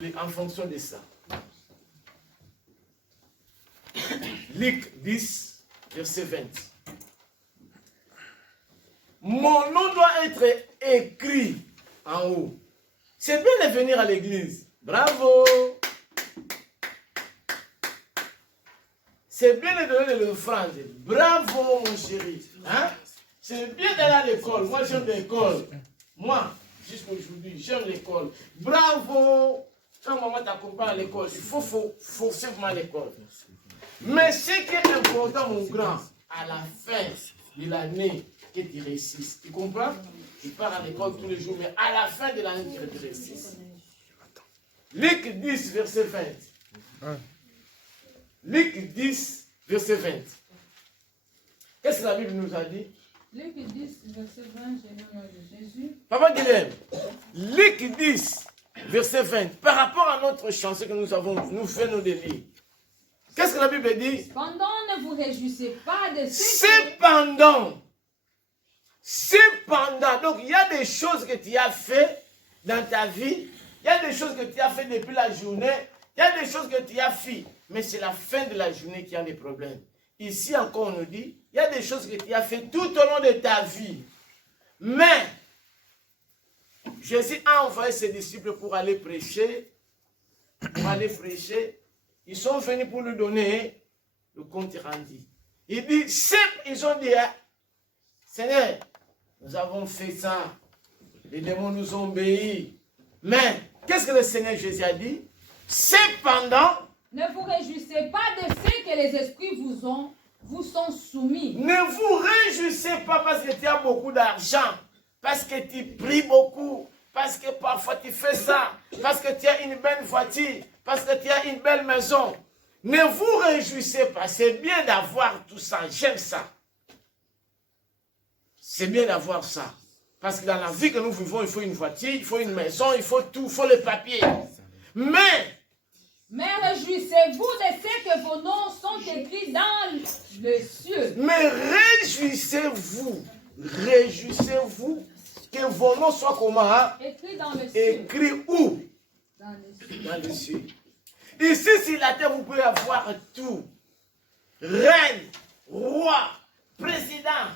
en fonction de ça. Luc 10, verset 20. Mon nom doit être écrit en haut. C'est bien de venir à l'église. Bravo. C'est bien de donner de l'offrande. Bravo, mon chéri. Hein? C'est bien d'aller à l'école. Moi, j'aime l'école. Moi, jusqu'aujourd'hui, j'aime l'école. Bravo. Quand maman t'accompagne à l'école, il faut forcer vraiment l'école. Mais ce qui est important, mon grand, à la fin de l'année, que tu réussisses. Tu comprends? Tu pars à l'école tous les jours, mais à la fin de l'année, tu réussisses. Luc 10, verset 20. Luc 10, verset 20. Qu'est-ce que la Bible nous a dit? Luc 10, verset 20, j'ai le nom de Jésus. Papa Guilhem, Luc 10, verset 20. Par rapport à notre chanson que nous avons, nous fait nos délits. Qu'est-ce que la Bible dit? Cependant, ne vous réjouissez pas de ce Cependant, donc il y a des choses que tu as fait dans ta vie, il y a des choses que tu as fait depuis la journée, il y a des choses que tu as fait, mais c'est la fin de la journée qui a des problèmes. Ici encore on nous dit, il y a des choses que tu as fait tout au long de ta vie, mais Jésus a envoyé ses disciples pour aller prêcher, Ils sont venus pour lui donner le compte rendu. Il dit, ils ont dit, Seigneur, nous avons fait ça. Les démons nous ont obéi. Mais, qu'est-ce que le Seigneur Jésus a dit? Cependant, ne vous réjouissez pas de ce que les esprits vous sont soumis. Ne vous réjouissez pas parce que tu as beaucoup d'argent, parce que tu pries beaucoup, parce que parfois tu fais ça, parce que tu as une belle voiture, parce que tu as une belle maison. Ne vous réjouissez pas. C'est bien d'avoir tout ça. J'aime ça. C'est bien d'avoir ça. Parce que dans la vie que nous vivons, il faut une voiture, il faut une maison, il faut tout, il faut les papiers. Mais réjouissez-vous de ce que vos noms sont écrits dans le ciel. Mais réjouissez-vous que vos noms soient comment? Hein? Écrits dans le ciel. Écrits où? Dans le ciel. Ici, sur la terre, vous pouvez avoir tout. Reine, roi, président.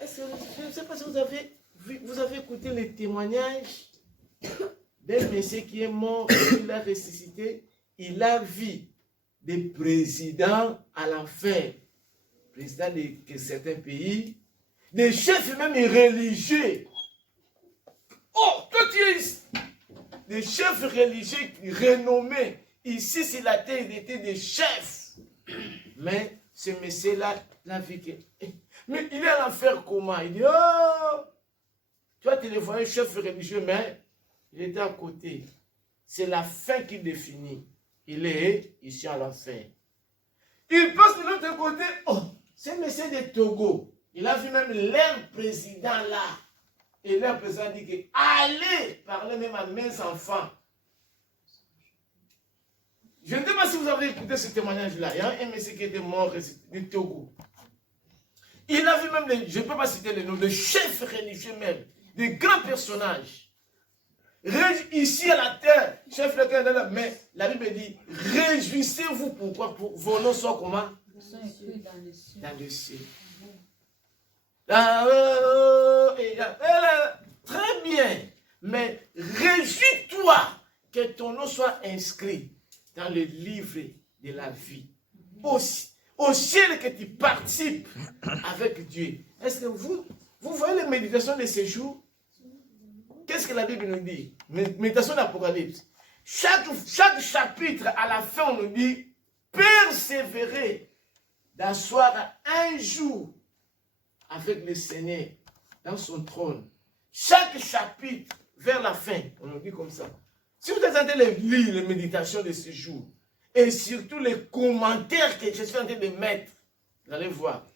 Je ne sais pas si vous avez écouté les témoignages d'un monsieur qui est mort, il a ressuscité. Il a vu des présidents à l'enfer. Présidents de certains pays. Des chefs même religieux. Oh, toi tu es ici. Des chefs religieux renommés. Ici, sur la terre, il était des chefs. Mais ce monsieur-là, la vie que... Mais il est à l'enfer comment? Il dit, oh, toi tu le voyais chef religieux, mais il était à côté. C'est la fin qui définit. Il est ici à l'enfer. Il passe de l'autre côté. Oh, c'est monsieur de Togo. Il a vu même leur président là. Et leur président dit que allez parler même à mes enfants. Je ne sais pas si vous avez écouté ce témoignage-là. Il y a un monsieur qui était mort du Togo. Il a vu même, je ne peux pas citer les noms, de chefs religieux même, de grands personnages. Ici à la terre, chef de terre, mais la Bible dit, réjouissez-vous, pourquoi? Pour vos noms soient comment? Ils sont écrits dans le ciel. Dans le ciel. Très bien, mais réjouis-toi que ton nom soit inscrit dans le livre de la vie. Au ciel que tu participes avec Dieu. Est-ce que vous voyez les méditations de ces jours? Qu'est-ce que la Bible nous dit? Méditation d'Apocalypse. Chaque chapitre, à la fin, on nous dit persévérer, d'asseoir un jour avec le Seigneur dans son trône. Chaque chapitre, vers la fin, on nous dit comme ça. Si vous êtes en train de lire les méditations de ce jour, et surtout les commentaires que je suis en train de mettre, vous allez voir.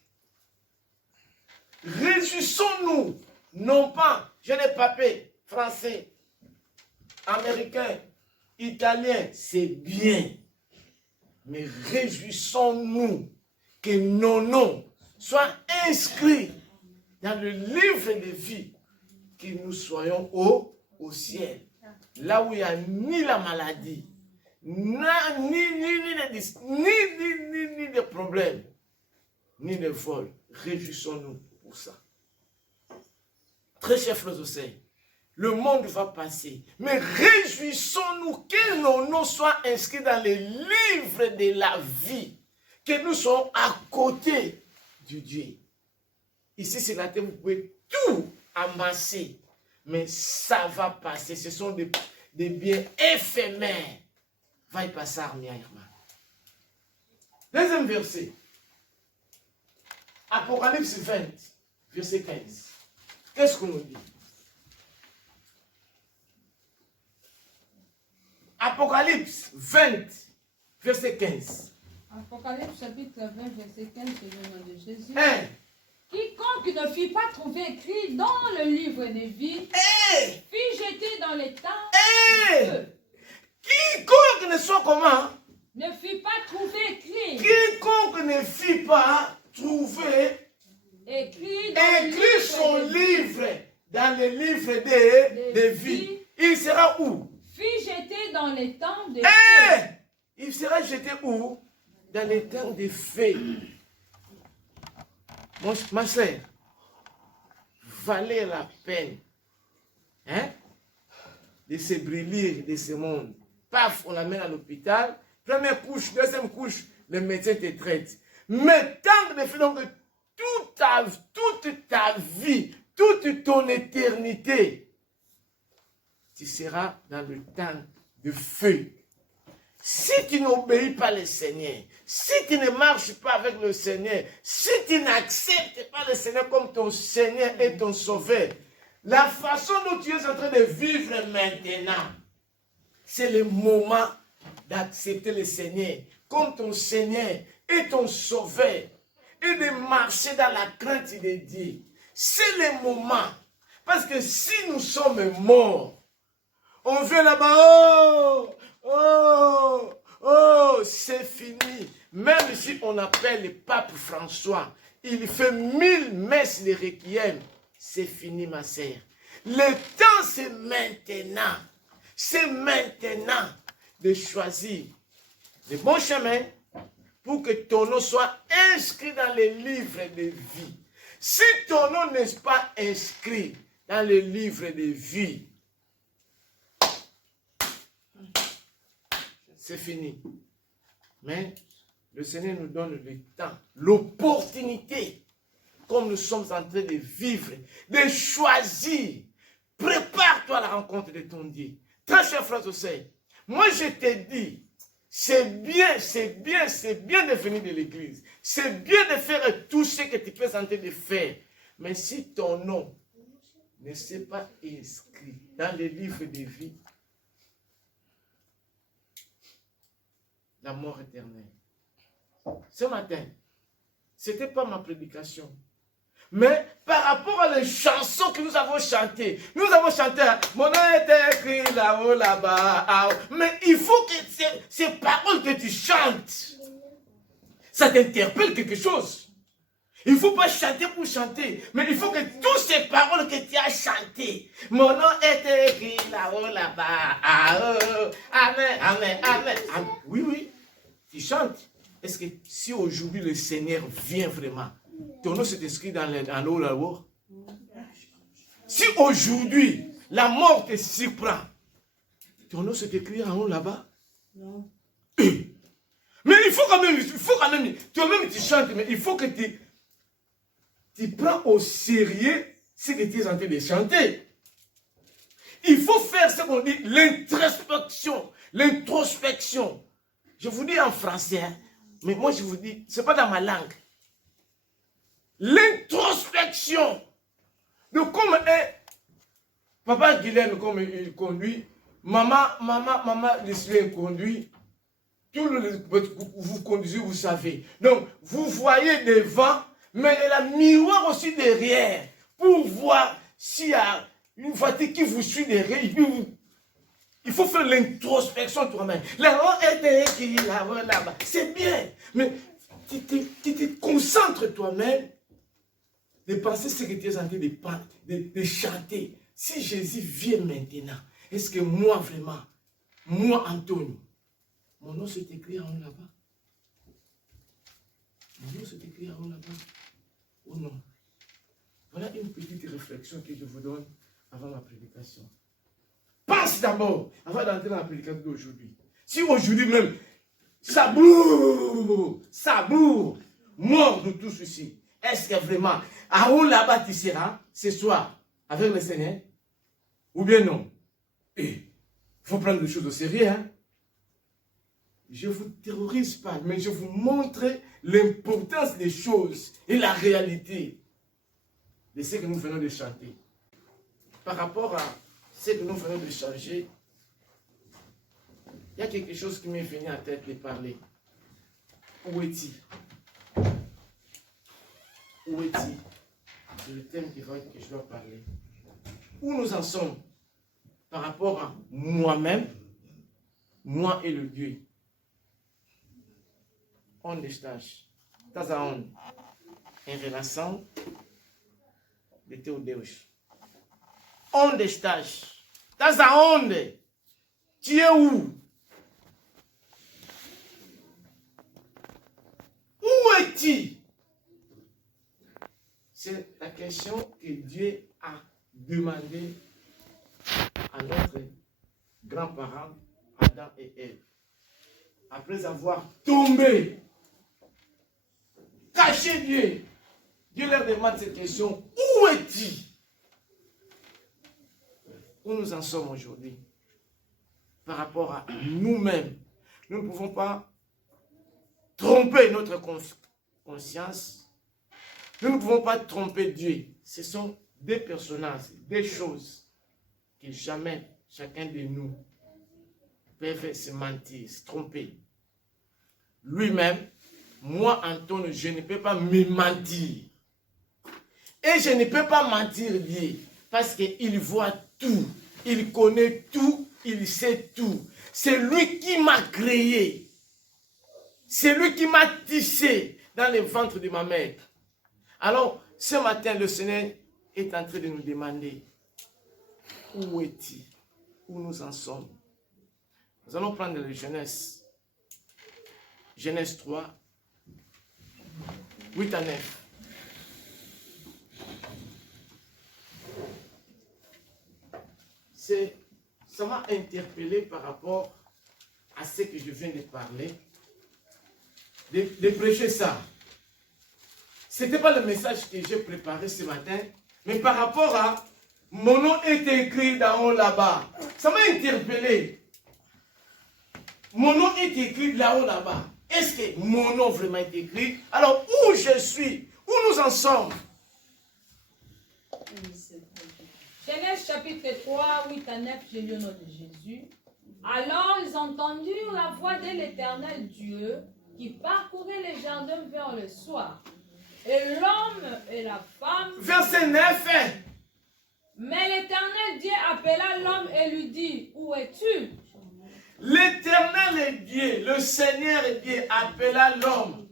Réjouissons-nous, non pas, je n'ai pas payé, français, américain, italien, c'est bien. Mais réjouissons-nous que nos noms soient inscrits dans le livre de vie, que nous soyons au ciel. là où il n'y a ni la maladie, ni des problèmes, ni des vols. Réjouissons-nous pour ça. Très chers frères au Seigneur, le monde va passer, mais réjouissons-nous que nos noms soient inscrits dans les livres de la vie, que nous soyons à côté du Dieu. Ici, c'est la terre, vous pouvez tout amasser, mais ça va passer. Ce sont des biens éphémères. Va y passer, Irma. Deuxième verset. Apocalypse 20, verset 15. Qu'est-ce qu'on nous dit? Apocalypse 20, verset 15. Apocalypse chapitre 20, verset 15, c'est le nom de Jésus. Hein? Quiconque ne fut pas trouvé écrit dans le livre de vie, fut jeté dans les temps. Quiconque ne soit comment? Ne fut pas trouvé écrit. Quiconque ne fut pas trouvé écrit son livre dans le livre de vie, il sera où? Fut jeté dans les temps de feu. Il sera jeté où? Dans les temps de feu. Ma soeur, valait la peine de se brûler de ce monde. Paf, on l'amène à l'hôpital. Première couche, deuxième couche, le médecin te traite. Mais tant de feu, donc toute ta vie, toute ton éternité, tu seras dans le temps de feu. Si tu n'obéis pas le Seigneur, si tu ne marches pas avec le Seigneur, si tu n'acceptes pas le Seigneur comme ton Seigneur et ton Sauveur, la façon dont tu es en train de vivre maintenant, c'est le moment d'accepter le Seigneur comme ton Seigneur et ton Sauveur et de marcher dans la crainte de Dieu. C'est le moment. Parce que si nous sommes morts, on vient là-bas, c'est fini. Même si on appelle le pape François, il fait 1000 messes de requiem, c'est fini ma sœur. Le temps c'est maintenant. C'est maintenant de choisir le bon chemin pour que ton nom soit inscrit dans les livres de vie. Si ton nom n'est pas inscrit dans le livre de vie, c'est fini. Mais le Seigneur nous donne le temps, l'opportunité, comme nous sommes en train de vivre, de choisir. Prépare-toi à la rencontre de ton Dieu. Très cher frère José, moi je te dis, c'est bien de venir de l'église. C'est bien de faire tout ce que tu peux tenter de faire. Mais si ton nom ne s'est pas inscrit dans le livre de vie, la mort éternelle. Ce matin, ce n'était pas ma prédication. Mais par rapport à les chansons que nous avons chanté mon nom est écrit là-haut, là-bas. Mais il faut que ces paroles que tu chantes, ça t'interpelle quelque chose. Il ne faut pas chanter pour chanter, mais il faut que toutes ces paroles que tu as chantées, mon nom est écrit là-haut, là-bas. Amen, amen, amen. Oui, oui, tu chantes. Est-ce que si aujourd'hui le Seigneur vient vraiment, ton nom s'est inscrit dans l'eau là-haut? Si aujourd'hui la mort te surprend, ton nom s'est écrit en haut là-bas? Non. Mais il faut quand même, toi-même tu chantes, mais il faut que tu prends au sérieux ce que tu es en train de chanter. Il faut faire ce qu'on dit l'introspection. L'introspection. Je vous dis en français, hein, mais moi je vous dis, ce n'est pas dans ma langue. L'introspection. Donc comme papa Guilhem, comme il conduit, maman Lucien conduit, tout vous conduisez, vous savez. Donc vous voyez devant, mais il y a un miroir aussi derrière pour voir s'il y a une voiture qui vous suit derrière. Il faut faire l'introspection toi-même. Là-haut est écrit, là-bas. C'est bien, mais tu te concentres toi-même de penser ce que tu es en train de chanter. Si Jésus vient maintenant, Est-ce que moi vraiment, moi Antonio, mon nom s'est écrit en haut là-bas? Mon nom s'est écrit en haut là-bas ou non? Voilà une petite réflexion que je vous donne avant ma prédication. Pense d'abord, avant d'entrer dans la prédication d'aujourd'hui. Si aujourd'hui même, ça bourre, mort de tous ici, est-ce que vraiment, à où là-bas tu seras ce soir avec le Seigneur? Ou bien non? Il faut prendre les choses au sérieux. Hein? Je ne vous terrorise pas, mais je vous montre l'importance des choses et la réalité de ce que nous venons de chanter. Par rapport à ce que nous venons de changer, il y a quelque chose qui m'est venu à la tête de parler. Où est-il? Où est-il? C'est le thème que je dois parler. Où nous en sommes par rapport à moi-même, moi et le Dieu. On déstache. Dans un on, en relation de Théodéus. On déstache. Dans un onde. Tu es où? Où es-tu? C'est la question que Dieu a demandé à notre grand-parent Adam et Ève. Après avoir tombé, caché Dieu, Dieu leur demande cette question: où es-tu? Où nous en sommes aujourd'hui par rapport à nous-mêmes? Nous ne pouvons pas tromper notre conscience. Nous ne pouvons pas tromper Dieu. Ce sont des personnages, des choses que jamais chacun de nous peut se mentir, se tromper. Lui-même, moi, Antonio, je ne peux pas me mentir. Et je ne peux pas mentir Dieu, parce qu'il voit tout, il connaît tout, il sait tout. C'est lui qui m'a créé. C'est lui qui m'a tissé dans le ventre de ma mère. Alors, ce matin, le Seigneur est en train de nous demander: où est-il? Où nous en sommes? Nous allons prendre le Genèse. Genèse 3, 8 à 9. Ça m'a interpellé par rapport à ce que je viens de parler, de prêcher ça. Ce n'était pas le message que j'ai préparé ce matin, mais par rapport à mon nom est écrit d'en haut là-bas. Ça m'a interpellé. Mon nom est écrit là-haut là-bas. Est-ce que mon nom vraiment est écrit? Alors, où je suis? Où nous en sommes? Genèse chapitre 3, 8 à 9, j'ai lu au nom de Jésus. Alors ils entendirent la voix de l'Éternel Dieu qui parcourait les jardins vers le soir. Et l'homme et la femme... Verset 9. Mais l'Éternel Dieu appela l'homme et lui dit: où es-tu? L'Éternel est Dieu, le Seigneur est Dieu, appela l'homme.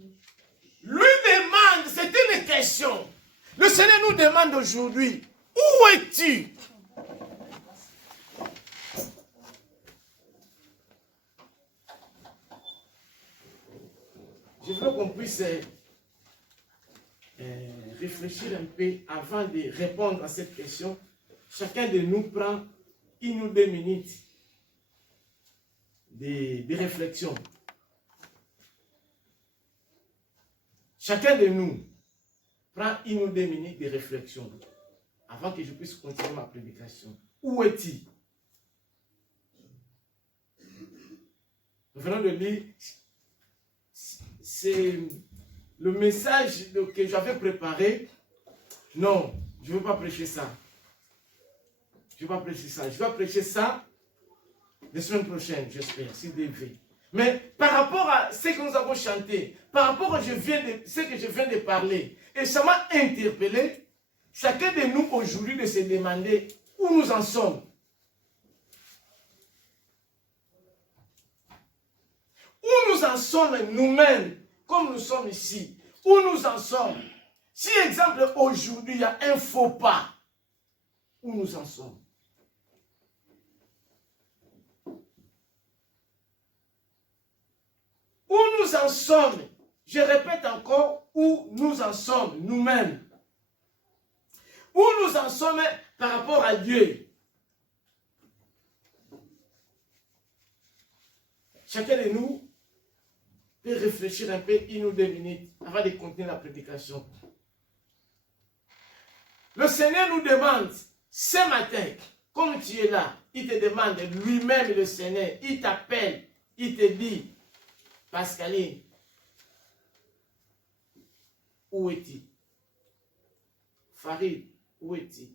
Lui demande, c'est une question. Le Seigneur nous demande aujourd'hui: où es-tu? Je veux qu'on puisse réfléchir un peu avant de répondre à cette question. Chacun de nous prend 1 ou 2 minutes de réflexion. Chacun de nous prend 1 ou 2 minutes de réflexion avant que je puisse continuer ma prédication. Où est-il? Nous venons de lire, c'est le message que j'avais préparé. Non, je ne veux pas prêcher ça. Je ne vais pas prêcher ça. Je vais prêcher ça la semaine prochaine, j'espère, si Dieu veut. Mais par rapport à ce que nous avons chanté, par rapport à ce que je viens de parler, et ça m'a interpellé, chacun de nous aujourd'hui de se demander où nous en sommes. Où nous en sommes nous-mêmes, comme nous sommes ici. Où nous en sommes. Si, exemple, aujourd'hui, il y a un faux pas, où nous en sommes. nous en sommes, je répète encore, où nous en sommes nous-mêmes. Où nous en sommes par rapport à Dieu. Chacun de nous peut réfléchir un peu, 1 ou 2 minutes, avant de continuer la prédication. Le Seigneur nous demande, ce matin, comme tu es là, il te demande lui-même, le Seigneur, il t'appelle, il te dit, Pascaline, où es-tu? Farid, où es-tu?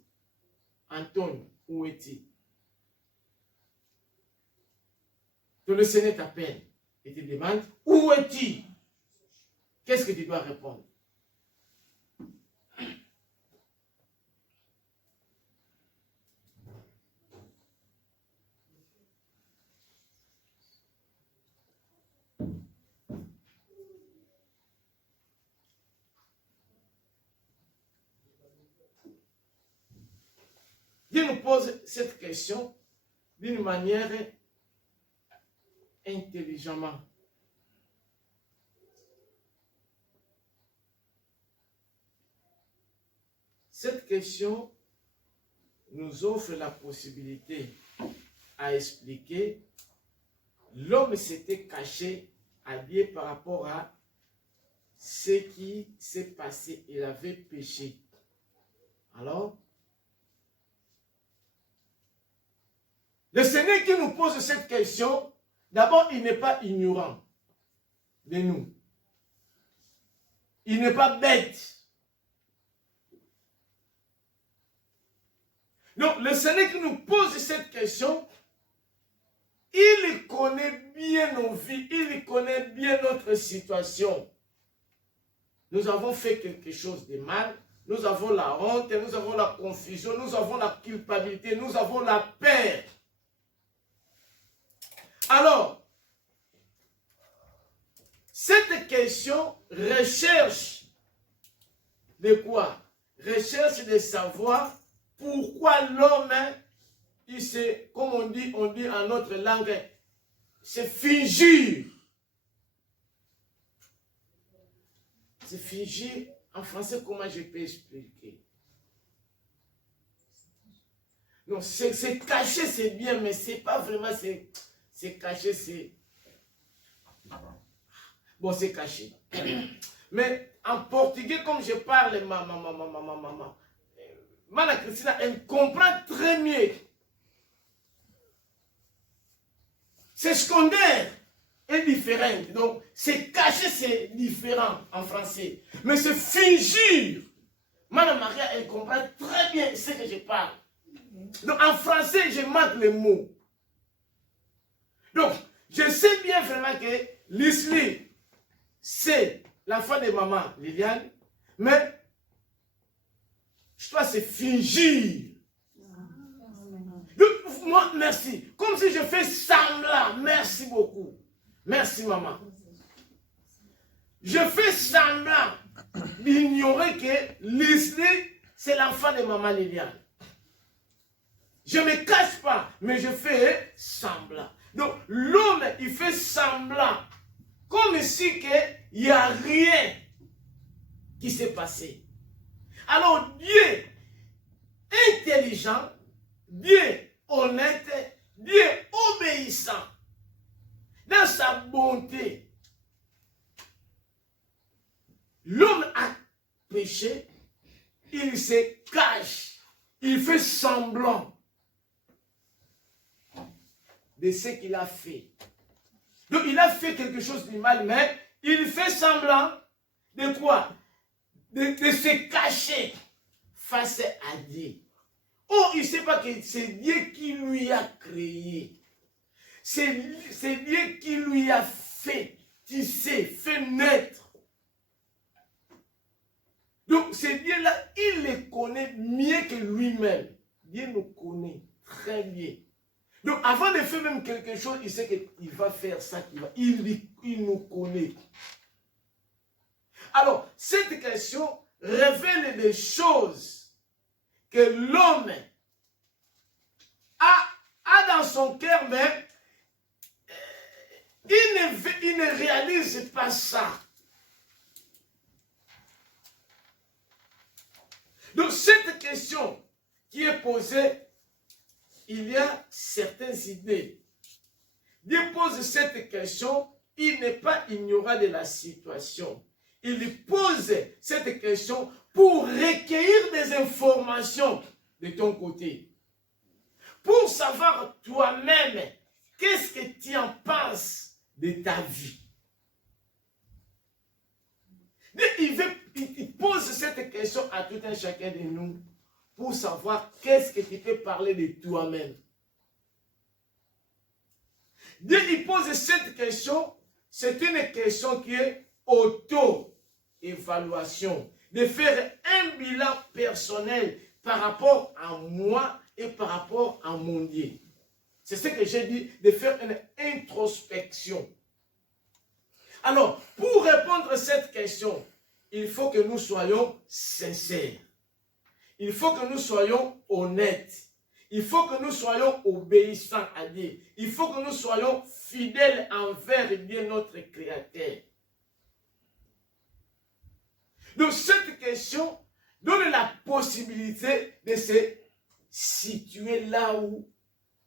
Antoine, où es-tu? Donc le Seigneur t'appelle et te demande, où es-tu? Qu'est-ce que tu dois répondre? Dieu nous pose cette question d'une manière intelligemment. Cette question nous offre la possibilité à expliquer l'homme s'était caché à Dieu par rapport à ce qui s'est passé. Il avait péché. Alors, le Seigneur qui nous pose cette question, d'abord, il n'est pas ignorant de nous. Il n'est pas bête. Donc, le Seigneur qui nous pose cette question, il connaît bien nos vies, il connaît bien notre situation. Nous avons fait quelque chose de mal, nous avons la honte, nous avons la confusion, nous avons la culpabilité, nous avons la peur. Alors, cette question recherche de quoi? Recherche de savoir pourquoi l'homme, il s'est, comme on dit en notre langue, c'est fingir. C'est fingir, en français, comment je peux expliquer? Non, c'est caché, c'est bien, mais c'est pas vraiment, c'est caché, c'est... Bon, c'est caché. Mais en portugais, comme je parle, Mana Christina, elle comprend très mieux. C'est secondaire est différent. Donc, c'est caché, c'est différent en français. Mais c'est fingir. Mana Maria, elle comprend très bien ce que je parle. Donc, en français, je manque les mots. Donc, je sais bien vraiment que Leslie, c'est l'enfant de maman Liliane, mais je dois c'est fingir. Donc, moi, merci. Comme si je fais semblant. Merci beaucoup. Merci, maman. Je fais semblant d'ignorer que Leslie, c'est l'enfant de maman Liliane. Je ne me cache pas, mais je fais semblant. Donc, l'homme, il fait semblant. Comme si il n'y a rien qui s'est passé. Alors, Dieu intelligent, Dieu honnête, Dieu obéissant, dans sa bonté, l'homme a péché, il se cache, il fait semblant de ce qu'il a fait. Donc il a fait quelque chose de mal, mais il fait semblant de quoi? De se cacher face à Dieu. Oh, il ne sait pas que c'est Dieu qui lui a créé. C'est Dieu qui lui a fait tisser, fait naître. Donc, ce Dieu-là, il le connaît mieux que lui-même. Dieu nous connaît très bien. Donc, avant de faire même quelque chose, il sait qu'il va faire ça, il nous connaît. Alors, cette question révèle des choses que l'homme a dans son cœur, mais il ne réalise pas ça. Donc cette question qui est posée, il y a certaines idées. Dieu pose cette question, il n'est pas ignorant de la situation. Il pose cette question pour recueillir des informations de ton côté. Pour savoir toi-même, qu'est-ce que tu en penses de ta vie. Il pose cette question à tout un chacun de nous pour savoir qu'est-ce que tu peux parler de toi-même. Dieu, il pose cette question, c'est une question qui est auto-évaluation, de faire un bilan personnel par rapport à moi et par rapport à mon Dieu. C'est ce que j'ai dit, de faire une introspection. Alors, pour répondre à cette question, il faut que nous soyons sincères. Il faut que nous soyons honnêtes. Il faut que nous soyons obéissants à Dieu. Il faut que nous soyons fidèles envers Dieu, notre Créateur. Donc, cette question donne la possibilité de se situer là où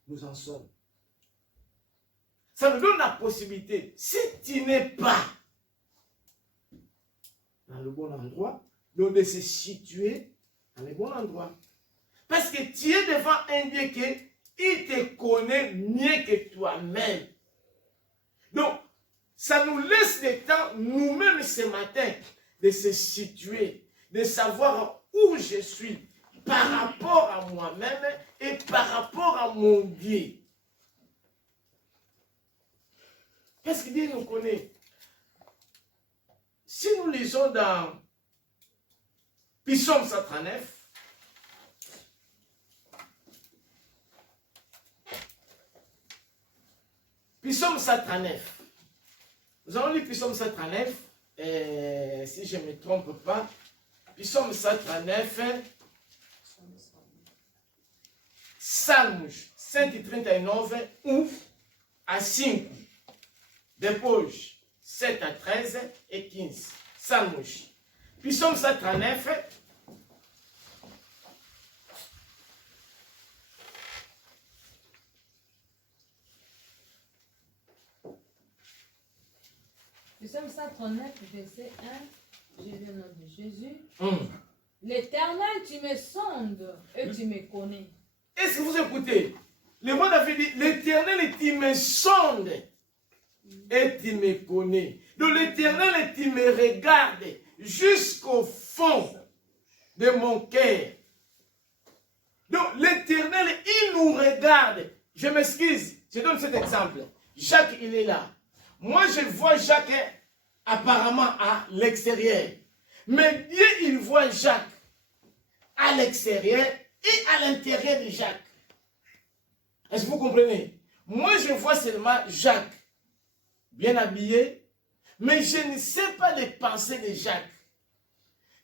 nous en sommes. Ça nous donne la possibilité, si tu n'es pas dans le bon endroit, donc de se situer dans le bon endroit. Parce que tu es devant un Dieu qui te connaît mieux que toi-même. Donc, ça nous laisse le temps, nous-mêmes ce matin, de se situer, de savoir où je suis par rapport à moi-même et par rapport à mon Dieu. Parce que Dieu nous connaît. Si nous lisons dans Psaume 139, Psaume 139. Nous allons lire Psaume 139, si je ne me trompe pas. Psaume 139, Salmos 139, 1 à 5. Depois 7 à 13 et 15. Salmos. Psaume 139. Psaume 139, verset 1, j'ai le nom de Jésus. L'Éternel, tu me sondes et tu me connais. Est-ce que vous écoutez? Le mot David dit, l'Éternel, tu me sondes et tu me connais. Donc l'Éternel, tu me regardes jusqu'au fond de mon cœur. Donc l'Éternel, il nous regarde. Je m'excuse, je donne cet exemple. Jacques, il est là. Moi, je vois Jacques apparemment à l'extérieur. Mais Dieu, il voit Jacques à l'extérieur et à l'intérieur de Jacques. Est-ce que vous comprenez? Moi, je vois seulement Jacques, bien habillé, mais je ne sais pas les pensées de Jacques.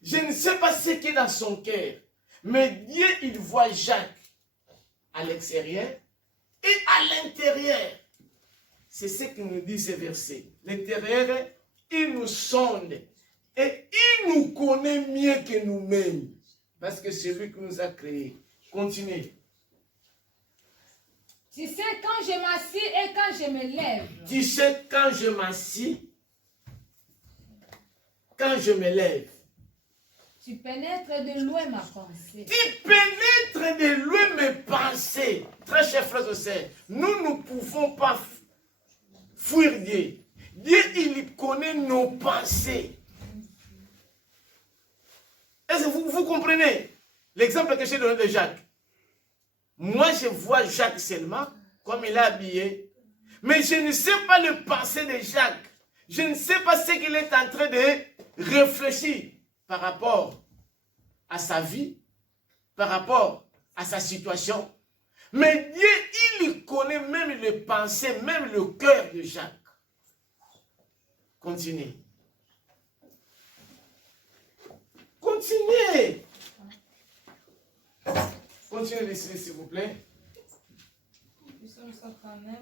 Je ne sais pas ce qui est dans son cœur. Mais Dieu, il voit Jacques à l'extérieur et à l'intérieur. C'est ce que nous dit ce verset. L'intérieur, il nous sonde et il nous connaît mieux que nous-mêmes. Parce que c'est lui qui nous a créés. Continuez. Tu sais quand je m'assis et quand je me lève. Tu sais quand je m'assis, quand je me lève. Tu pénètres de loin ma pensée. Tu pénètres de loin mes pensées. Très chers frères et sœurs, nous ne pouvons pas fuir Dieu. Dieu, il connaît nos pensées. Est-ce que vous comprenez l'exemple que j'ai donné de Jacques? Moi, je vois Jacques seulement, comme il est habillé. Mais je ne sais pas le pensée de Jacques. Je ne sais pas ce qu'il est en train de réfléchir par rapport à sa vie, par rapport à sa situation. Mais Dieu, il connaît même les pensées, même le cœur de Jacques. Continuez. Continuez. Continuez, s'il vous plaît. Psaume 139,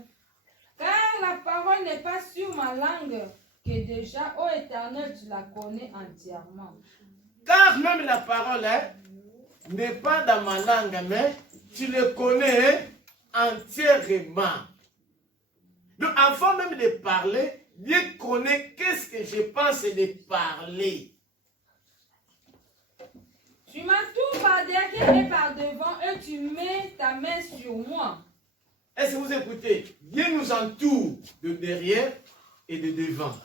Car la parole n'est pas sur ma langue, que déjà, ô Éternel, tu la connais entièrement. Car même la parole n'est pas dans ma langue, mais tu le connais entièrement. Donc avant même de parler, Dieu connaît qu'est-ce que je pense de parler. Tu m'entoures par derrière et par devant et tu mets ta main sur moi. Est-ce que vous écoutez? Dieu nous entoure de derrière et de devant.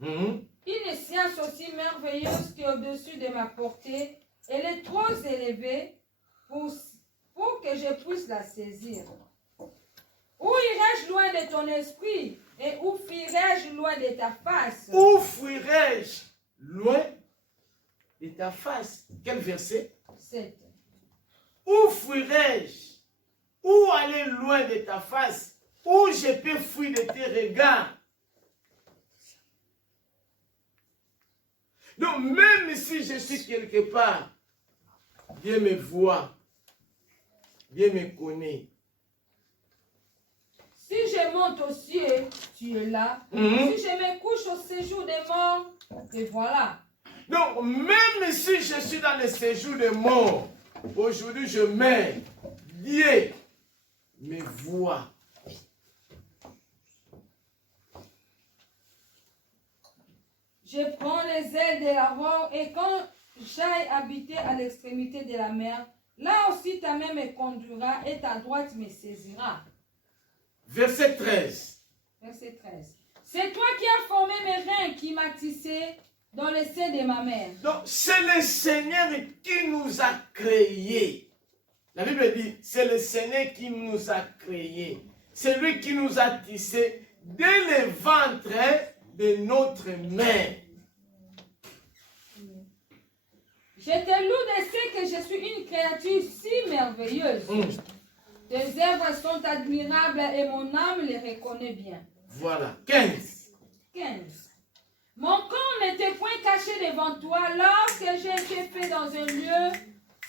Une science aussi merveilleuse qu'au-dessus de ma portée, elle est trop élevée pour que je puisse la saisir. Où irai-je loin de ton esprit et où fuirai-je loin de ta face? Où fuirai-je loin de ta face? Quel verset? 7. Où fuirai-je? Où aller loin de ta face? Où je peux fuir de tes regards? Donc même si je suis quelque part, Dieu me voit, Dieu me connaît. Si je monte aux cieux, tu es là. Si je me couche au séjour des morts, te voilà. Donc même si je suis dans le séjour des morts, aujourd'hui je meurs, Dieu me voit. Je prends les ailes de l'aurore et quand j'aille habiter à l'extrémité de la mer, là aussi ta main me conduira et ta droite me saisira. Verset 13. Verset 13. C'est toi qui as formé mes reins, qui m'as tissé dans le sein de ma mère. Donc c'est le Seigneur qui nous a créés. La Bible dit, c'est le Seigneur qui nous a créés. C'est lui qui nous a tissés dès le ventre de notre mère. Je te loue de ce que je suis une créature si merveilleuse. Tes œuvres sont admirables et mon âme les reconnaît bien. Voilà. 15. 15. Mon corps n'était point caché devant toi lorsque j'ai été fait dans un lieu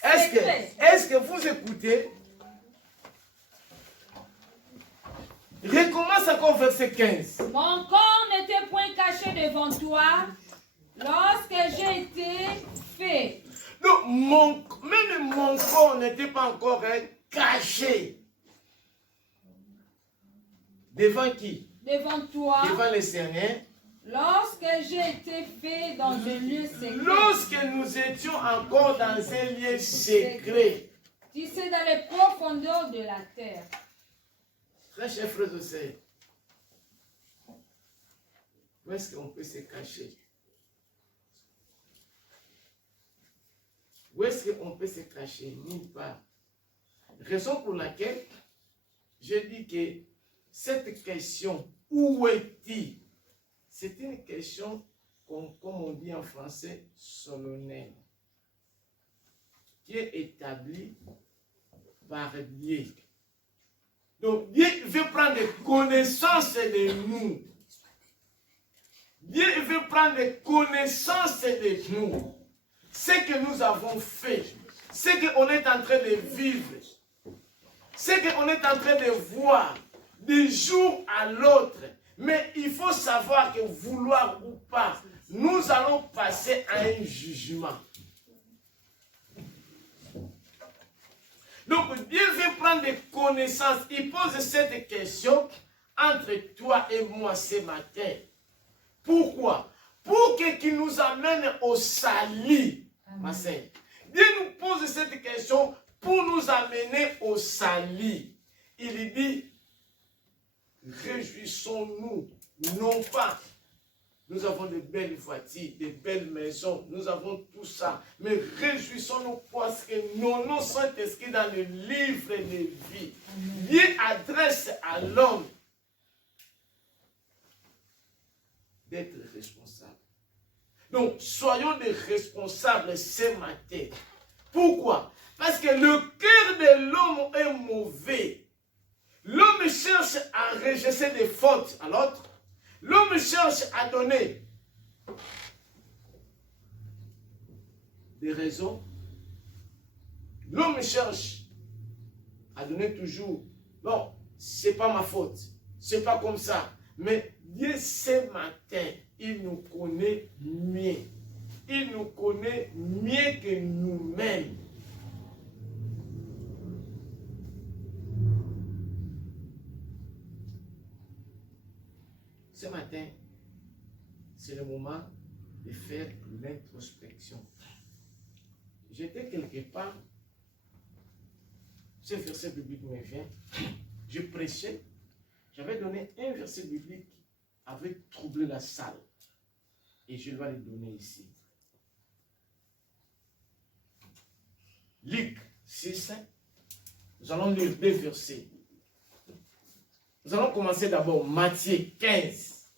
secret. Est-ce que vous écoutez? Recommence encore verset 15. Mon corps n'était point caché devant toi lorsque j'ai été fait. Donc, même mon corps n'était pas encore caché. Devant qui? Devant toi. Devant le Seigneur. Lorsque j'ai été fait dans un lieu secret. Lorsque nous étions encore dans un lieu secret. Tu sais, dans les profondeurs de la terre. Très chers frères et sœurs, où est-ce qu'on peut se cacher? Où est-ce qu'on peut se cacher? Nulle part. Raison pour laquelle je dis que cette question, où est-il? C'est une question, comme on dit en français, solennelle, qui est établie par Dieu. Donc Dieu veut prendre connaissance de nous. Dieu veut prendre connaissance de nous. Ce que nous avons fait, ce qu'on est en train de vivre, ce qu'on est en train de voir de jour à l'autre. Mais il faut savoir que vouloir ou pas, nous allons passer à un jugement. Donc Dieu veut prendre connaissance. Il pose cette question entre toi et moi ce matin. Pourquoi? Pour qu'il nous amène au salut, ma sœur. Dieu nous pose cette question pour nous amener au salut. Il dit, réjouissons-nous, non pas. Nous avons de belles voitures, de belles maisons, nous avons tout ça. Mais réjouissons-nous parce que nos noms sont inscrits dans le livre de vie. Dieu adresse à l'homme d'être responsable. Donc, soyons des responsables ce matin. Pourquoi? Parce que le cœur de l'homme est mauvais. L'homme cherche à rejeter des fautes à l'autre. L'homme cherche à donner des raisons. L'homme cherche à donner toujours. Non, c'est pas ma faute. C'est pas comme ça. Mais Dieu, ce matin, il nous connaît mieux. Il nous connaît mieux que nous-mêmes. Ce matin, c'est le moment de faire l'introspection. J'étais quelque part, ce verset biblique me vient, je prêchais, j'avais donné un verset biblique qui avait troublé la salle. Et je dois le donner ici. Luc 6, nous allons lire 2 versets. Nous allons commencer d'abord Matthieu 15,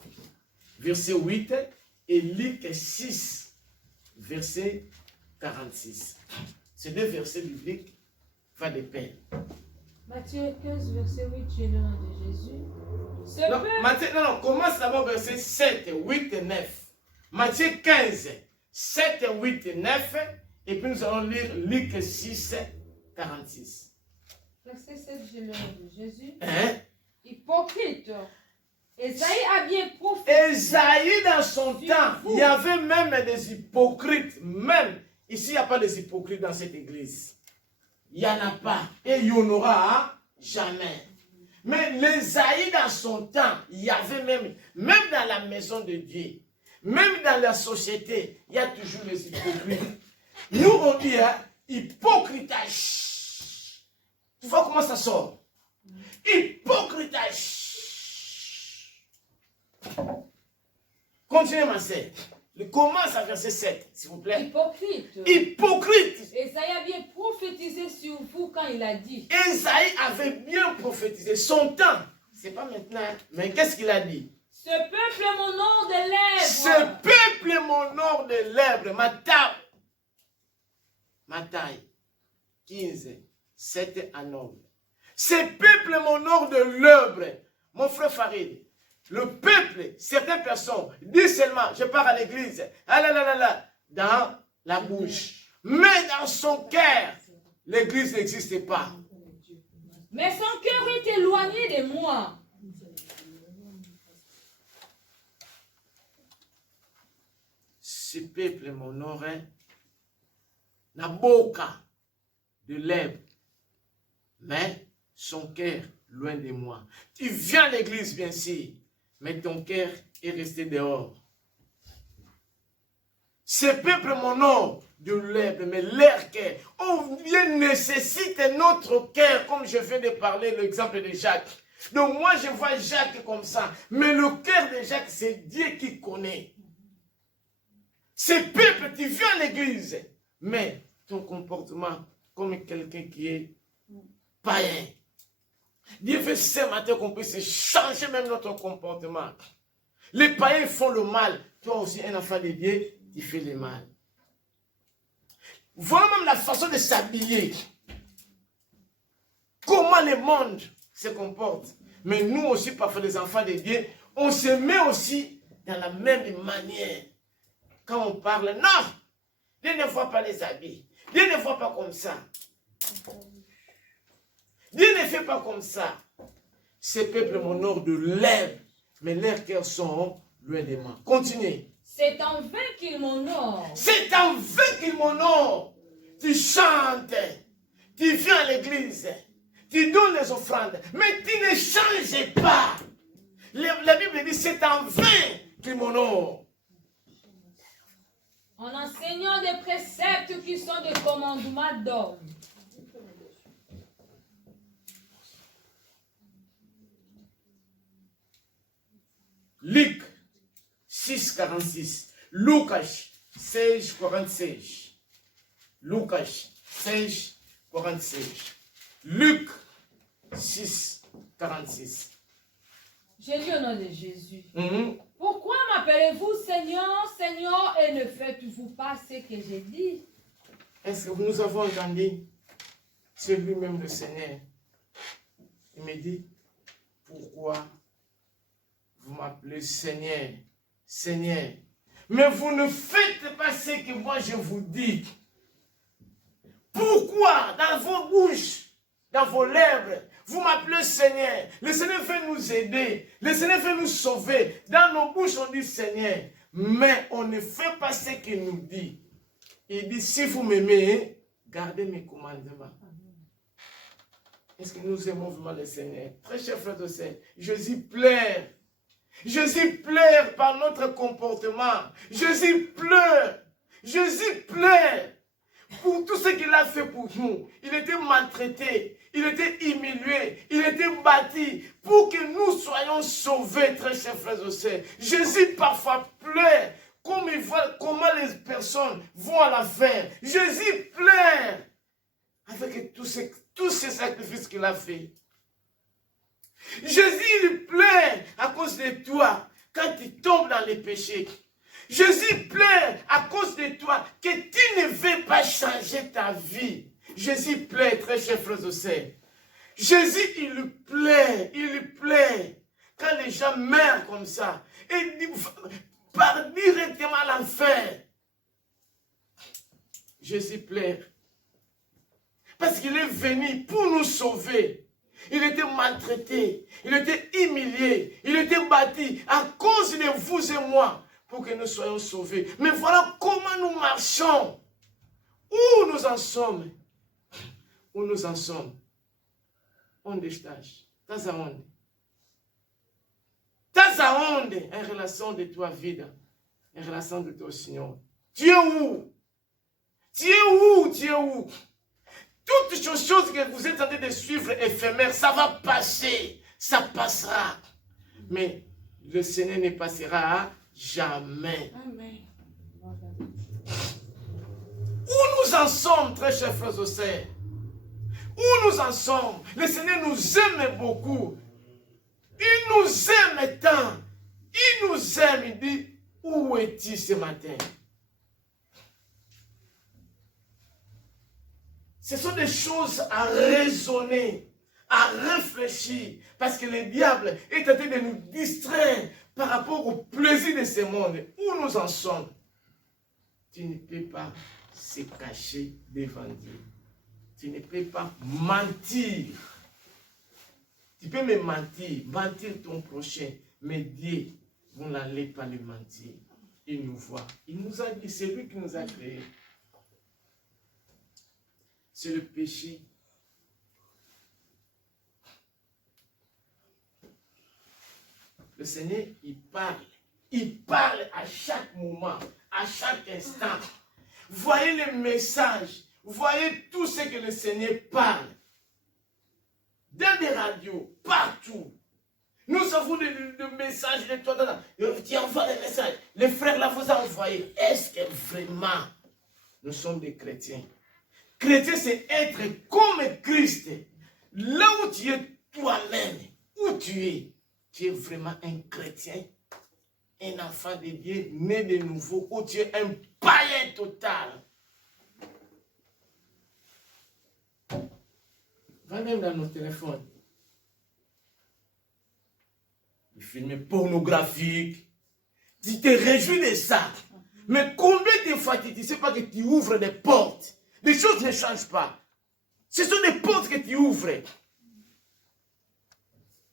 verset 8, et Luc 6, verset 46. Ces 2 versets bibliques vont de pair. Matthieu 15, verset 8, j'ai le nom de Jésus. Non, commence d'abord verset 7, 8 et 9. Matthieu 15, 7, 8 et 9. Et puis nous allons lire Luc 6, 46. Verset 7, j'ai le nom de Jésus. Hein? Hypocrite. Esaïe a bien prophétisé. Esaïe, dans son temps, il y avait même des hypocrites. Même ici, il n'y a pas des hypocrites dans cette église. Il n'y en a pas. Et il n'y en aura jamais. Mais l'Esaïe, dans son temps, il y avait même dans la maison de Dieu, même dans la société, il y a toujours les hypocrites. Nous, on dit hypocritage. Tu vois comment ça sort? Hypocritage. Continuez, ma sœur. Commence à verset 7, s'il vous plaît. Hypocrite. Hypocrite. Esaïe a bien prophétisé sur vous quand il a dit. Esaïe avait bien prophétisé son temps. C'est pas maintenant, mais qu'est-ce qu'il a dit? Ce peuple est mon nom de lèvres. Ce peuple est mon nom de lèvres. Matthieu 15, 7 à 9. Ce peuple est mon nom de lèvres. Mon frère Farid, le peuple, certaines personnes disent seulement, je pars à l'église, dans la bouche. Mais dans son cœur, l'église n'existe pas. Mais son cœur est éloigné de moi. Ce peuple m'honorait, n'a boca de lèvres, mais son cœur loin de moi. Tu viens à l'église, bien sûr, mais ton cœur est resté dehors. Ce peuple m'honore de lèvres, mais leur cœur, Dieu nécessite notre cœur, comme je viens de parler, l'exemple de Jacques. Donc moi, je vois Jacques comme ça, mais le cœur de Jacques, c'est Dieu qui connaît. Ce peuple, tu viens à l'église, mais ton comportement comme quelqu'un qui est païen. Dieu veut ce matin qu'on puisse changer même notre comportement. Les païens font le mal. Toi aussi, un enfant de Dieu, tu fais le mal. Voilà même la façon de s'habiller. Comment le monde se comporte. Mais nous aussi, parfois les enfants de Dieu, on se met aussi dans la même manière. Quand on parle, non, Dieu ne voit pas les habits. Dieu ne voit pas comme ça. Dieu ne fait pas comme ça. Ces peuples m'honorent de lèvres, mais leurs cœurs sont loin de moi. Continuez. C'est en vain qu'ils m'honorent. C'est en vain qu'ils m'honorent. Tu chantes, tu viens à l'église, tu donnes les offrandes, mais tu ne changes pas. La Bible dit c'est en vain qu'ils m'honorent. En enseignant des préceptes qui sont des commandements d'hommes. Luc 6, 46. Lucas 16, 46. Lucas 16, 46. Luc 6, 46. J'ai lu au nom de Jésus. Pourquoi m'appelez-vous Seigneur, Seigneur, et ne faites-vous pas ce que j'ai dit? Est-ce que nous avons entendu? C'est lui-même le Seigneur. Il me dit, pourquoi vous m'appelez Seigneur, Seigneur, mais vous ne faites pas ce que moi je vous dis. Pourquoi dans vos bouches, dans vos lèvres, Vous m'appelez Seigneur. Le Seigneur veut nous aider. Le Seigneur veut nous sauver. Dans nos bouches, on dit Seigneur. Mais on ne fait pas ce qu'il nous dit. Il dit, si vous m'aimez, gardez mes commandements. Est-ce que nous aimons vraiment le Seigneur? Très chers frères et sœurs, Jésus pleure. Jésus pleure par notre comportement. Jésus pleure. Jésus pleure pour tout ce qu'il a fait pour nous. Il était maltraité. Il était humilié. Il était bâti pour que nous soyons sauvés, très chers frères et sœurs. Jésus parfois pleure comme il voit comment les personnes vont à la fin. Jésus pleure avec tous ces sacrifices qu'il a fait. Jésus il pleure à cause de toi quand tu tombes dans les péchés. Jésus pleure à cause de toi que tu ne veux pas changer ta vie. Jésus pleure, très chers frères et sœurs. Jésus il pleure quand les gens meurent comme ça et part directement à l'enfer. Jésus pleure parce qu'il est venu pour nous sauver. Il était maltraité, il était humilié, il était bâti à cause de vous et moi pour que nous soyons sauvés. Mais voilà comment nous marchons. Où nous en sommes? Où nous en sommes? Onde estás? Estás aonde? Estás aonde em relação de tua vida? Em relação do teu Senhor? Tu es où? Tu es où? Tu es où? Toutes ces choses que vous êtes en train de suivre éphémères, ça va passer, ça passera. Mais le Seigneur ne passera jamais. Amen. Où nous en sommes, très chers frères et sœurs? Où nous en sommes? Le Seigneur nous aime beaucoup. Il nous aime tant. Il nous aime. Il dit, où es-tu ce matin? Ce sont des choses à raisonner, à réfléchir, parce que le diable est en train de nous distraire par rapport au plaisir de ce monde. Où nous en sommes? Tu ne peux pas se cacher devant Dieu. Tu ne peux pas mentir. Tu peux me mentir ton prochain, mais Dieu, vous n'allez pas le mentir. Il nous voit. Il nous a dit, c'est lui qui nous a créés. C'est le péché. Le Seigneur, il parle. Il parle à chaque moment, à chaque instant. Voyez les messages, voyez tout ce que le Seigneur parle. Dans des radios, partout. Nous avons des messages, tu envoies des messages. Les frères là vous ont envoyé. Est-ce que vraiment nous sommes des chrétiens? Chrétien, c'est être comme Christ. Là où tu es toi-même, où tu es vraiment un chrétien, un enfant de Dieu, né de nouveau, ou tu es un païen total. Va même dans nos téléphones. Les films pornographiques. Tu te réjouis de ça. Mais combien de fois tu ne sais pas que tu ouvres des portes? Les choses ne changent pas. Ce sont des portes que tu ouvres.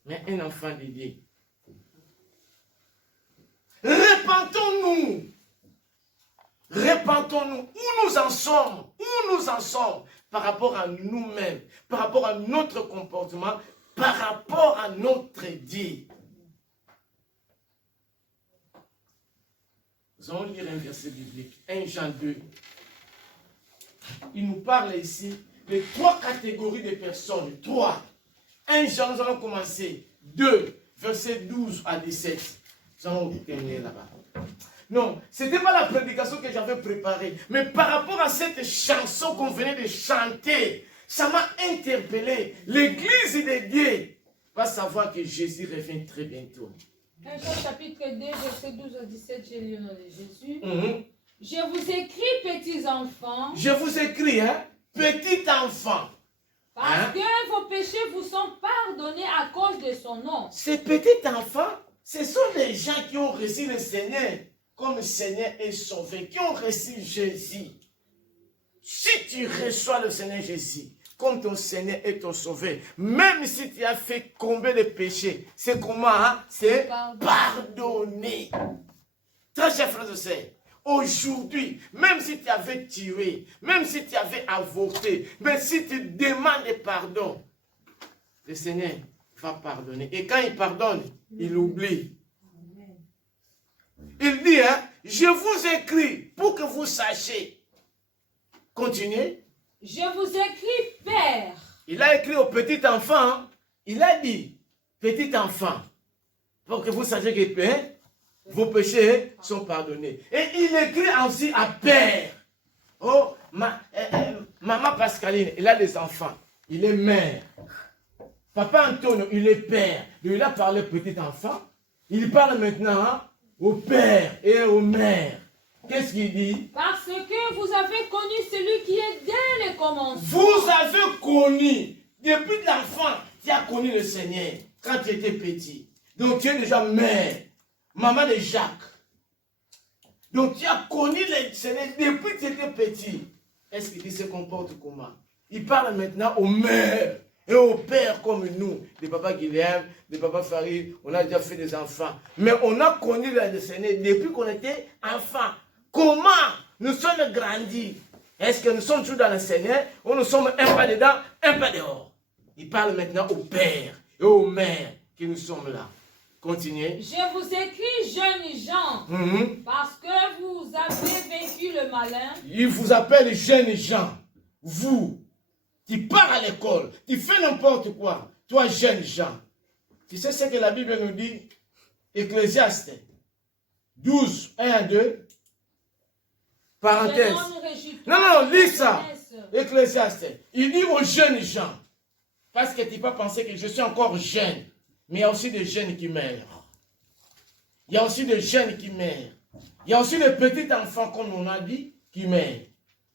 Mais un enfant de Dieu. Repentons-nous. Repentons-nous. Où nous en sommes? Où nous en sommes par rapport à nous-mêmes, par rapport à notre comportement, par rapport à notre Dieu. Nous allons lire un verset biblique. 1 Jean 2. Il nous parle ici de 3 catégories de personnes. 3. 1 Jean, nous allons commencer. 2, versets 12 à 17. Nous allons terminer là-bas. Non, ce n'était pas la prédication que j'avais préparée. Mais par rapport à cette chanson qu'on venait de chanter, ça m'a interpellé. L'église de Dieu va savoir que Jésus revient très bientôt. 1 Jean chapitre 2, verset 12 à 17, j'ai lu au nom de Jésus. Je vous écris, petits enfants. Je vous écris, petits enfants. Parce que vos péchés vous sont pardonnés à cause de son nom. Ces petits enfants, ce sont les gens qui ont reçu le Seigneur comme Seigneur et Sauveur, qui ont reçu Jésus. Si tu reçois le Seigneur Jésus comme ton Seigneur et ton Sauveur. Même si tu as fait combien de péchés, c'est comment? Hein? C'est pardonner. Très chers frères et sœurs, aujourd'hui, même si tu avais tué, même si tu avais avorté, mais si tu demandes pardon, le Seigneur va pardonner. Et quand il pardonne, il oublie. Il dit, hein, je vous écris pour que vous sachiez. Continuez. Je vous écris, Père. Il a écrit au petit enfant, hein, il a dit, petit enfant, pour que vous sachiez que hein, vos péchés sont pardonnés. Et il écrit aussi à Père. Oh, maman Pascaline, il a des enfants. Il est mère. Papa Antonio, il est père. Donc, il a parlé petit enfant. Il parle maintenant hein, au père et aux mères. Qu'est-ce qu'il dit? Parce que vous avez connu celui qui est dès le commencement. Vous avez connu, depuis l'enfant, tu as connu le Seigneur quand tu étais petit. Donc tu es déjà mère, maman de Jacques. Donc tu as connu le Seigneur depuis que tu étais petit. Est-ce qu'il se comporte comment? Il parle maintenant aux mères et aux pères comme nous, des papas Guilherme, des papas Farid. On a déjà fait des enfants. Mais on a connu le Seigneur depuis qu'on était enfant. Comment nous sommes grandis? Est-ce que nous sommes toujours dans le Seigneur ou nous sommes un pas dedans, un pas dehors? Il parle maintenant aux pères et aux mères que nous sommes là. Continuez. Je vous écris, jeunes gens, parce que vous avez vaincu le malin. Il vous appelle jeunes gens. Vous, qui pars à l'école, tu fais n'importe quoi. Toi, jeunes gens. Tu sais ce que la Bible nous dit? Ecclésiaste 12, 1 à 2. Parenthèse. Non, lis ça. Ecclésiaste. Il dit aux jeunes gens, parce que tu ne peux pas penser que je suis encore jeune, mais il y a aussi des jeunes qui meurent. Il y a aussi des jeunes qui meurent. Il y a aussi des petits enfants, comme on a dit, qui meurent.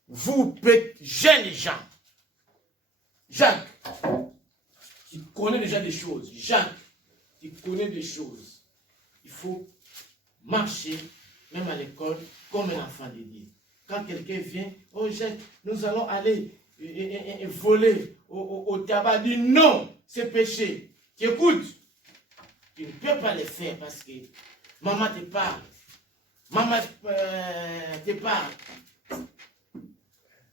Vous, jeunes gens. Jacques, tu connais déjà des choses. Jacques, tu connais des choses. Il faut marcher, même à l'école, comme un enfant de Dieu. Quand quelqu'un vient, oh Jacques, nous allons aller voler au tabac. Dis non, c'est péché. Tu écoutes. Tu ne peux pas le faire parce que maman te parle. Maman te parle.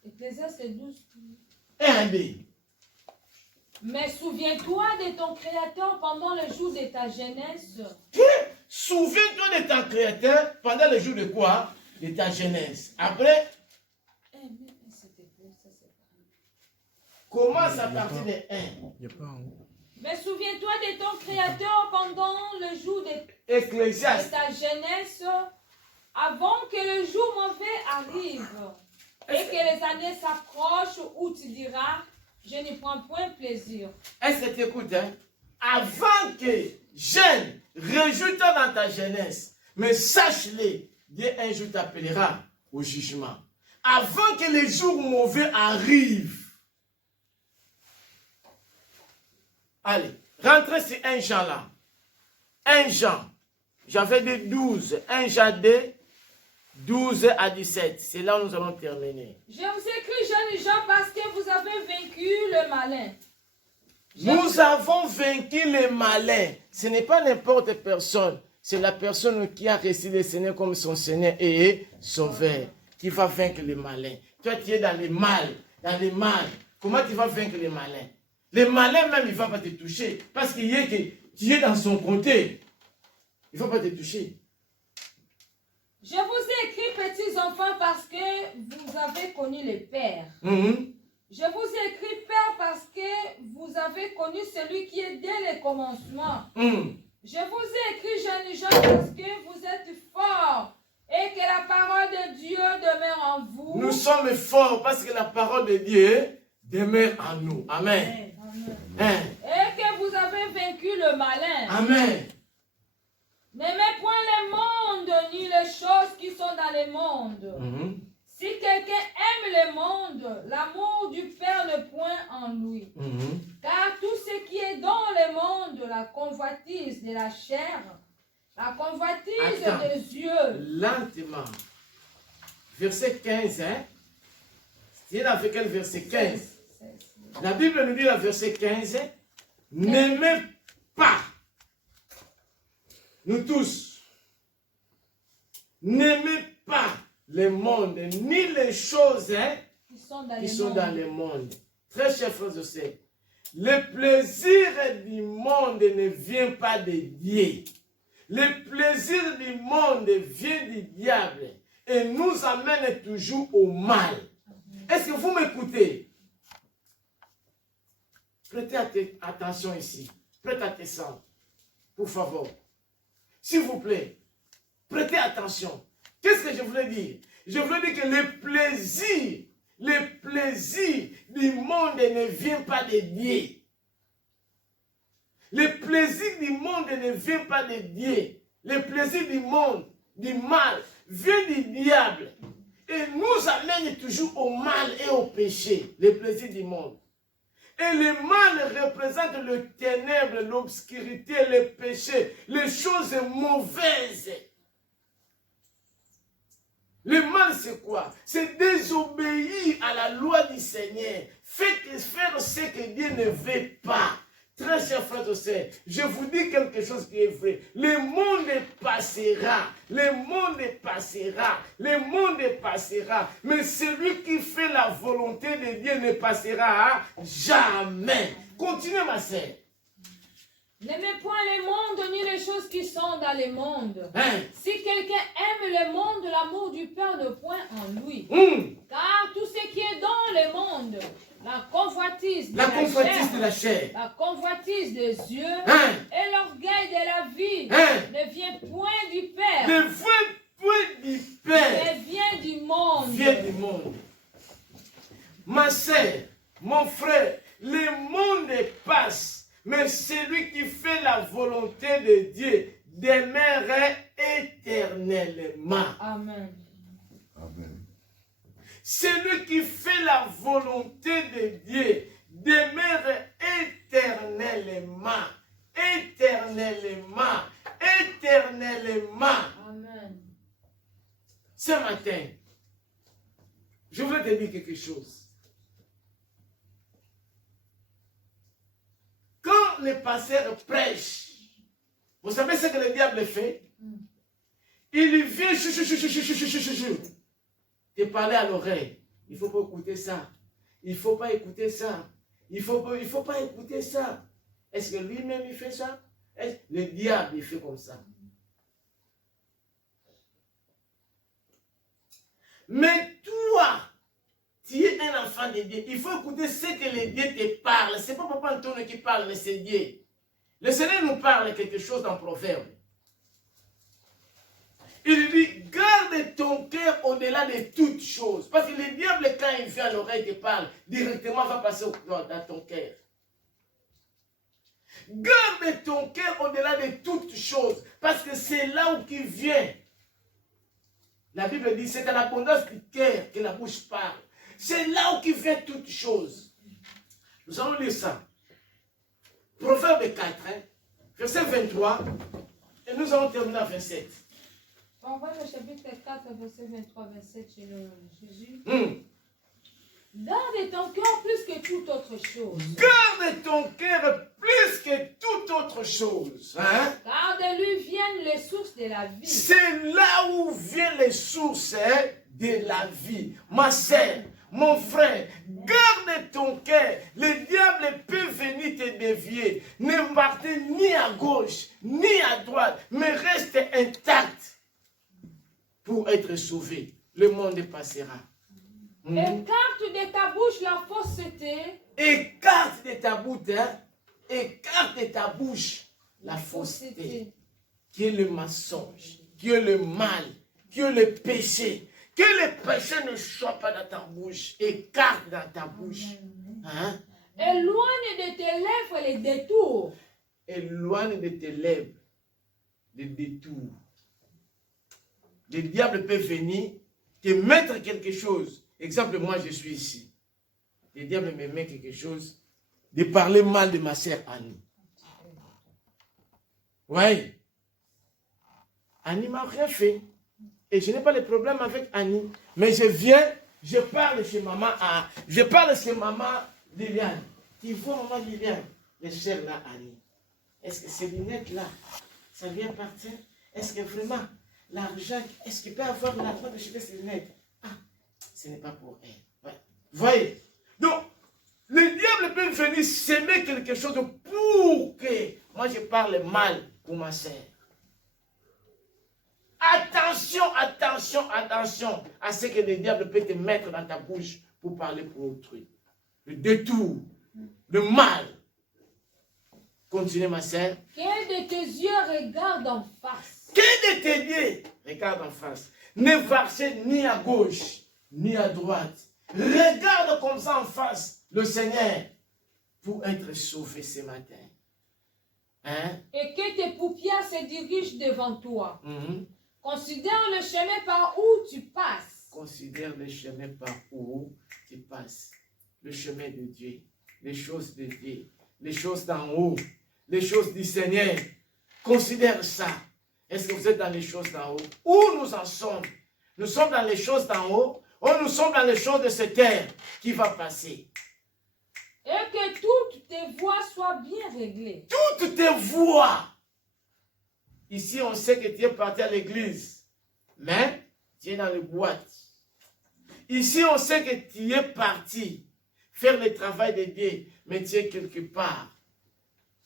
Ecclésiaste 12. 1b. Mais souviens-toi de ton Créateur pendant le jour de ta jeunesse. Souviens-toi de ton Créateur pendant le jour de quoi? De ta jeunesse. Après, commence à partir de 1. Mais souviens-toi de ton Créateur pendant le jour de ta jeunesse, avant que le jour mauvais arrive et que les années s'approchent où tu diras, je n'y prends point plaisir. Est-ce que tu écoutes? Hein? Avant que jeune, réjouis-toi dans ta jeunesse, mais sache-le, Dieu un jour t'appellera au jugement. Avant que les jours mauvais arrivent. Allez, rentrez sur 1 Jean là. 1 Jean. J'avais dit 12. 1 Jean 2, 12 à 17. C'est là où nous allons terminer. Je vous écris, jeunes gens, parce que vous avez vaincu le malin. Nous avons vaincu le malin. Ce n'est pas n'importe personne. C'est la personne qui a reçu le Seigneur comme son Seigneur et Sauveur qui va vaincre le malin. Toi, tu es dans le mal. Dans le mal. Comment tu vas vaincre le malin? Le malin même, il ne va pas te toucher. Parce qu'il est que tu es dans son côté. Il ne va pas te toucher. Je vous ai écrit, petits enfants, parce que vous avez connu le Père. Je vous ai écrit, Père, parce que vous avez connu celui qui est dès le commencement. Je vous ai écrit, jeunes gens, parce que vous êtes forts et que la parole de Dieu demeure en vous. Nous sommes forts parce que la parole de Dieu demeure en nous. Amen. Amen. Et que vous avez vaincu le malin. Amen. N'aimez point le monde ni les choses qui sont dans le monde. Si quelqu'un aime le monde, l'amour du Père ne point en lui. Car tout ce qui est dans le monde, la convoitise de la chair, la convoitise des yeux. Lentement. Verset 15, hein? C'est avec quel verset 15? La Bible nous dit dans verset 15, n'aimez pas, nous tous, n'aimez pas le monde, ni les choses qui sont dans qui le sont monde. dans le monde. Très chers frères et sœurs, le plaisir du monde ne vient pas de Dieu. Le plaisir du monde vient du diable et nous amène toujours au mal. Est-ce que vous m'écoutez? Prêtez attention ici. Prêtez attention. Pour favor. S'il vous plaît. Prêtez attention. Qu'est-ce que je voulais dire? Je voulais dire que le plaisir du monde ne vient pas de Dieu. Le plaisir du monde ne vient pas de Dieu. Le plaisir du monde, du mal, vient du diable. Et nous amène toujours au mal et au péché. Le plaisir du monde. Et le mal représente le ténèbre, l'obscurité, le péché, les choses mauvaises. Le mal, c'est quoi? C'est désobéir à la loi du Seigneur. Faire ce que Dieu ne veut pas. Très chers frères et sœurs, je vous dis quelque chose qui est vrai. Le monde passera. Le monde passera. Le monde passera. Mais celui qui fait la volonté de Dieu ne passera jamais. Continuez, ma sœur. N'aimez point le monde ni les choses qui sont dans le monde. Hein? Si quelqu'un aime le monde, l'amour du Père ne point en lui. Car tout ce qui est dans le monde, la convoitise de la chair, la convoitise des yeux et l'orgueil de la vie ne vient point du Père. Ne vient point du Père. Mais vient du monde. Vient du monde. Ma sœur, mon frère, le monde passe. Mais celui qui fait la volonté de Dieu demeure éternellement. Amen. Amen. Celui qui fait la volonté de Dieu demeure éternellement. Éternellement. Éternellement. Amen. Ce matin, je voulais te dire quelque chose. Quand le pasteur prêche, vous savez ce que le diable fait? Il vient te parler à l'oreille. Il ne faut pas écouter ça. Il ne faut pas écouter ça. Il faut pas écouter ça. Est-ce que lui-même il fait ça? Le diable il fait comme ça. Mais toi, tu es un enfant de Dieu. Il faut écouter ce que le Dieu te parle. Ce n'est pas Papa Antonio qui parle, mais c'est Dieu. Le Seigneur nous parle quelque chose dans Proverbe. Il dit, garde ton cœur au-delà de toutes choses. Parce que le diable, quand il vient à l'oreille te parle, directement va passer dans ton cœur. Garde ton cœur au-delà de toutes choses. Parce que c'est là où il vient. La Bible dit, c'est à l'abondance du cœur que la bouche parle. C'est là où il vient toutes choses. Nous allons lire ça. Proverbe 4, verset 23. Et nous allons terminer à 27. On voit le chapitre 4, verset 23-27 chez le Jésus. Garde ton cœur plus que toute autre chose. Garde ton cœur plus que toute autre chose. Hein? Car de lui viennent les sources de la vie. C'est là où viennent les sources de la vie. Ma sœur, mon frère, garde ton cœur. Le diable peut venir te dévier. Ne partez ni à gauche, ni à droite, mais reste intact pour être sauvé. Le monde passera. Écarte de ta bouche la fausseté. Écarte de ta bouche, écarte de ta bouche la fausseté, qui est le mensonge, qui est le mal, qui est le péché. Que le péché ne soit pas dans ta bouche, écarte dans ta bouche. Hein? Éloigne de tes lèvres les détours. Éloigne de tes lèvres les détours. Le diable peut venir te mettre quelque chose. Exemple, moi je suis ici. Le diable me met quelque chose de parler mal de ma sœur Annie. Oui. Annie m'a rien fait. Et je n'ai pas de problème avec Annie. Mais je viens, je parle chez maman. Je parle chez maman Liliane, tu vois maman Liliane, mes chers là, Annie. Est-ce que ces lunettes-là, ça vient partir? Est-ce que vraiment, l'argent, est-ce qu'il peut avoir l'argent de acheter ces lunettes? Ah, ce n'est pas pour elle. Ouais. Voyez? Donc, le diable peut venir s'aimer quelque chose pour que moi je parle mal pour ma sœur. Attention, attention, attention à ce que le diable peut te mettre dans ta bouche pour parler pour autrui. Le détour, le mal. Continuez ma sœur. Quel de tes yeux regarde en face? Quel de tes yeux regarde en face? Ne marchez ni à gauche, ni à droite. Regarde comme ça en face le Seigneur pour être sauvé ce matin. Hein? Et que tes paupières se dirigent devant toi. Mm-hmm. Considère le chemin par où tu passes. Considère le chemin par où tu passes. Le chemin de Dieu, les choses de Dieu, les choses d'en haut, les choses du Seigneur. Considère ça. Est-ce que vous êtes dans les choses d'en haut? Où nous en sommes? Nous sommes dans les choses d'en haut ou nous sommes dans les choses de cette terre qui va passer? Et que toutes tes voies soient bien réglées. Toutes tes voies. Ici, on sait que tu es parti à l'église, mais tu es dans les boîtes. Ici, on sait que tu es parti faire le travail de Dieu, mais tu es quelque part.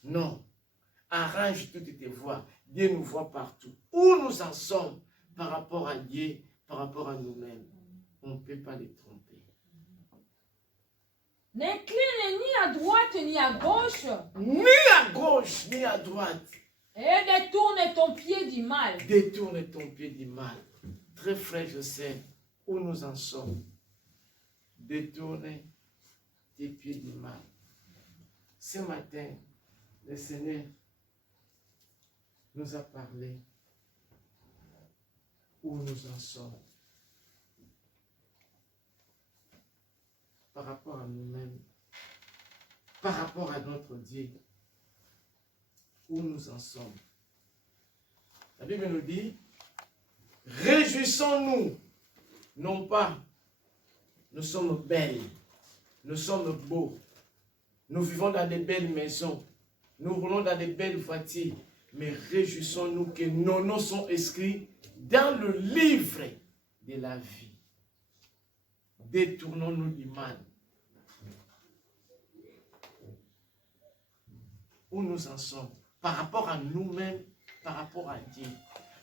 Non. Arrange toutes tes voies. Dieu nous voit partout. Où nous en sommes par rapport à Dieu, par rapport à nous-mêmes, on ne peut pas les tromper. N'incline ni à droite ni à gauche. Ni à gauche, ni à droite. Et détourne ton pied du mal. Détourne ton pied du mal. Très frère, je sais où nous en sommes. Détourne tes pieds du mal. Ce matin, le Seigneur nous a parlé où nous en sommes. Par rapport à nous-mêmes, par rapport à notre Dieu, où nous en sommes. La Bible nous dit, réjouissons-nous, non pas, nous sommes belles, nous sommes beaux, nous vivons dans de belles maisons, nous roulons dans de belles voitures, mais réjouissons-nous que nos noms sont inscrits dans le livre de la vie. Détournons-nous du mal. Où nous en sommes par rapport à nous-mêmes, par rapport à Dieu.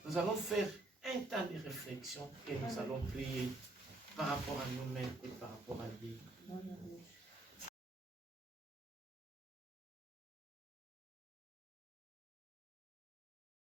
Nous allons faire un temps de réflexion et nous allons prier par rapport à nous-mêmes et par rapport à Dieu.